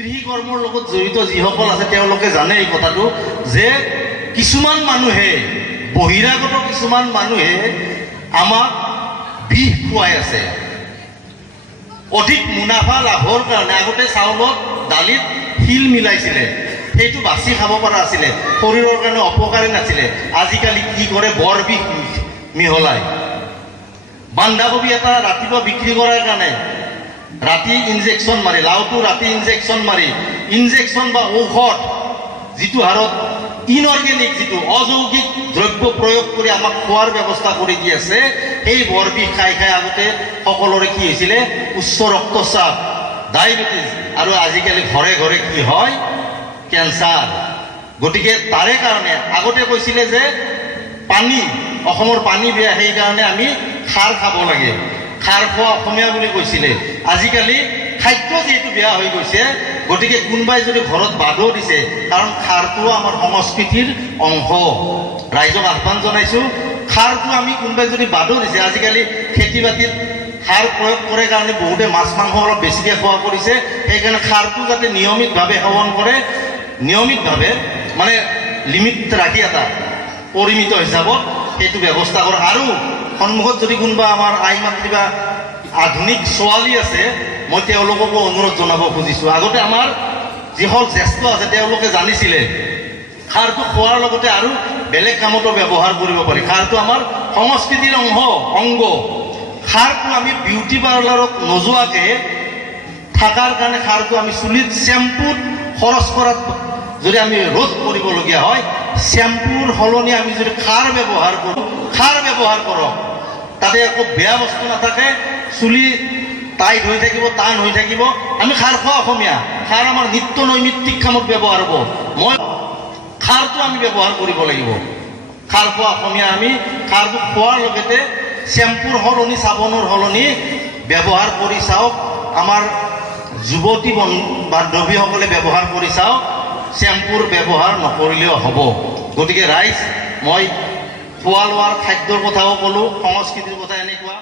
কৃষি কৰ্মৰ লগত জড়িত যিসকল আছে তেওঁলোকে জানে এই কথাটো যে কিছুমান মানুহে বহিৰাগত কিছুমান মানুহে আমাক বিষ খুৱাই আছে অধিক মুনাফা লাভৰ কাৰণে। আগতে চাউলত দালিত শিল মিলাইছিলে, সেইটো বাছি খাব পৰা আছিলে, শৰীৰৰ কাৰণে অপকাৰী নাছিলে। আজিকালি কি কৰে, বৰ বিষ মিহলাই। বন্ধাকবি এটা ৰাতিপুৱা বিক্ৰী কৰাৰ কাৰণে ৰাতি ইনজেকশ্যন মাৰি, লাওটো ৰাতি ইনজেকশ্যন মাৰি, ইনজেকশ্যন বা ঔষধ যিটো হাৰত ইনঅৰ্গেনিক যিটো অযৌগিক দ্ৰব্য প্ৰয়োগ কৰি আমাক খোৱাৰ ব্যৱস্থা কৰি দি আছে। সেই বৰ বিষ খাই খাই আগতে সকলোৰে কি হৈছিলে, উচ্চ ৰক্তচাপ, ডায়েবেটিছ, আৰু আজিকালি ঘৰে ঘৰে কি হয়, কেঞ্চাৰ। গতিকে তাৰে কাৰণে আগতে কৈছিলে যে পানী, অসমৰ পানী বেয়া, সেইকাৰণে আমি খাৰ খাব লাগে, খাৰ খোৱা অসমীয়া বুলি কৈছিলে। আজিকালি খাদ্য যিহেতু বেয়া হৈ গৈছে, গতিকে কোনোবাই যদি ঘৰত বাদো দিছে, কাৰণ খাৰটো আমাৰ সংস্কৃতিৰ অংশ। ৰাইজক আহ্বান জনাইছোঁ, খাৰটো আমি কোনোবাই যদি বাদো দিছে, আজিকালি খেতি বাতিত সাৰ প্ৰয়োগ কৰে কাৰণে বহুতে মাছ মাংস অলপ বেছিকৈ খোৱা কৰিছে। সেইকাৰণে খাৰটো যাতে নিয়মিতভাৱে সেৱন কৰে, নিয়মিতভাৱে মানে লিমিট ৰাখি এটা পৰিমিত হিচাপত সেইটো ব্যৱস্থা কৰে। আৰু সন্মুখত যদি কোনোবা আমাৰ আই মাতৃ বা আধুনিক ছোৱালী আছে, মই তেওঁলোককো অনুৰোধ জনাব খুজিছোঁ, আগতে আমাৰ যিসকল জ্যেষ্ঠ আছে তেওঁলোকে জানিছিলে খাৰটো খোৱাৰ লগতে আৰু বেলেগ কামতো ব্যৱহাৰ কৰিব পাৰি। খাৰটো আমাৰ সংস্কৃতিৰ অংগ। খাৰটো আমি বিউটি পাৰ্লাৰত নোযোৱাকৈ থকাৰ কাৰণে খাৰটো আমি চুলিত শ্বেম্পুত খৰচ কৰাত যদি আমি ৰোধ কৰিবলগীয়া হয়, শ্বেম্পুৰ সলনি আমি যদি খাৰ ব্যৱহাৰ কৰোঁ, খাৰ ব্যৱহাৰ কৰক, তাতে একো বেয়া বস্তু নাথাকে, চুলি টাইট হৈ থাকিব, টান হৈ থাকিব। আমি খাৰ খোৱা অসমীয়া, খাৰ আমাৰ নিত্য নৈমিত্তিক কামত ব্যৱহাৰ হ'ব। মই খাৰটো আমি ব্যৱহাৰ কৰিব লাগিব। খাৰ খোৱা অসমীয়া আমি খাৰটো খোৱাৰ লগতে শ্বেম্পুৰ সলনি, চাবোনৰ সলনি ব্যৱহাৰ কৰি চাওক। আমাৰ যুৱতী বান্ধৱীসকলে ব্যৱহাৰ কৰি চাওক, শ্বেম্পুৰ ব্যৱহাৰ নকৰিলেও হ'ব। গতিকে ৰাইজ, মই খোৱা লোৱাৰ খাদ্যৰ কথাও ক'লোঁ, সংস্কৃতিৰ কথা এনেকুৱা।